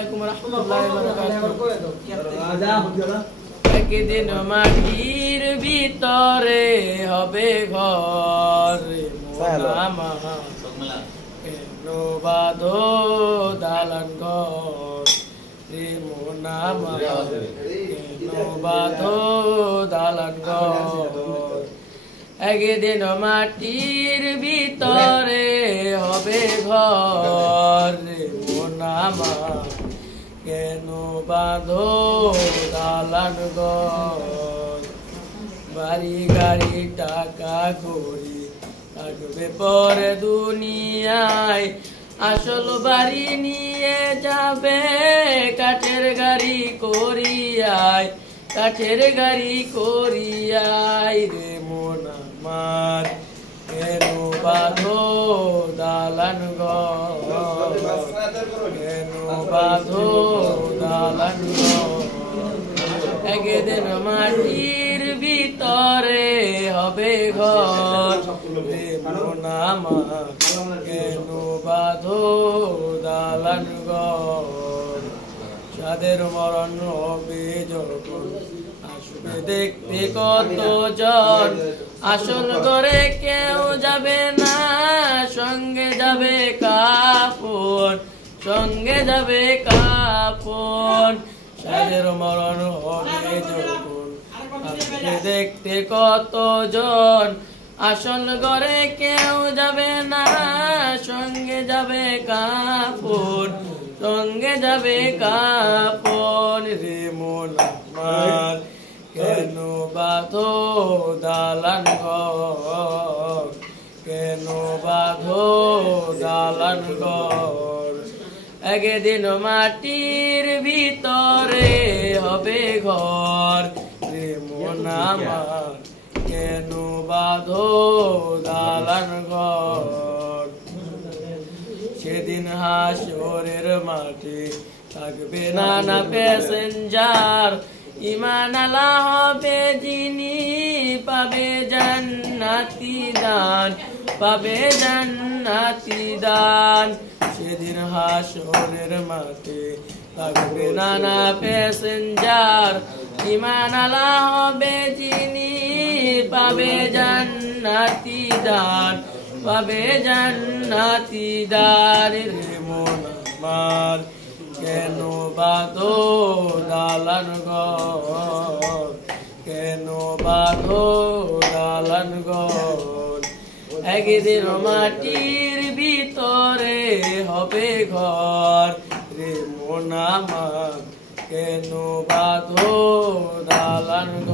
আলাইকুম ওয়া রাহমাতুল্লাহি ওয়া বারাকাতুহু। একদিন মাটির ভিতরে হবে ঘর, মন আমার কেন বাঁধো দালান ঘর, রে মন আমার কেন বাঁধো দালান ঘর। একদিন মাটির ভিতরে হবে ঘর, রে মন আমার কেন বাঁধো দালান ঘর। বাড়ি গাড়ি টাকা করি থাকবে পরে দুনিয়ায়, আসল বাড়ি নিয়ে যাবে কাঠের গাড়ি করিয়ায়, কাঠের গাড়ি করিয়ায়। রে মন আমার কেন বাঁধো দালান ঘর, কেন বাঁধো দালান ঘর। একদিন মাটির ভিতরে হবে ঘর, রে মন আমার কেন বাঁধো দালান ঘর। যাদের মরণ হবে যখন আসবে দেখতে কতজন, আসল ঘরে কেউ যাবে না, সঙ্গে যাবে কাফন, সঙ্গে যাবে কাফন। যাদের মরণ হবে যখন আসবে দেখতে কতজন, আসল ঘরে কেউ যাবে না, সঙ্গে যাবে কাফন, সঙ্গে যাবে কাফন। রে মন আমার কেন বাঁধো দালান ঘর, কেন বাঁধো দালান ঘর। একদিন মাটির ভিতরে হবে ঘর, রে মন আমার কেন বাঁধো দালান ঘর। সেদিন হাসরের মাঠে থাকবে নানা প্যাসেঞ্জার, ঈমান আলা হবে যিনি পাবে জান্নাতি দান, পাবে জান্নাতি দান। সেদিন হাসরের মাঠে থাকবে নানা প্যাসেঞ্জার, ঈমান আলা হবে যিনি পাবে জান্নাতি দান, পাবে জান্নাতি দান। রে মন আমার কেন বাঁধো দালান ঘর, কেন বাঁধো দালান ঘর। একদিন মাটির ভিতরে হবে ঘর, রে মন আমার কেন বাঁধো দালান ঘর।